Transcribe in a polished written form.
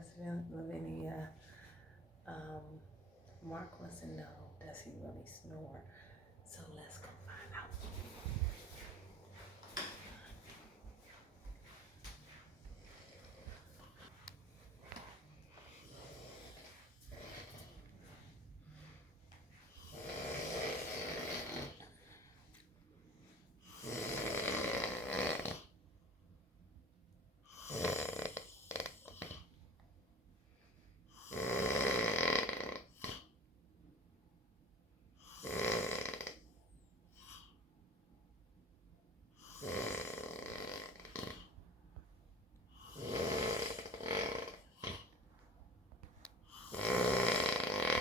Miss Lavinia, Mark wants to know, does he really snore? So let's go find out.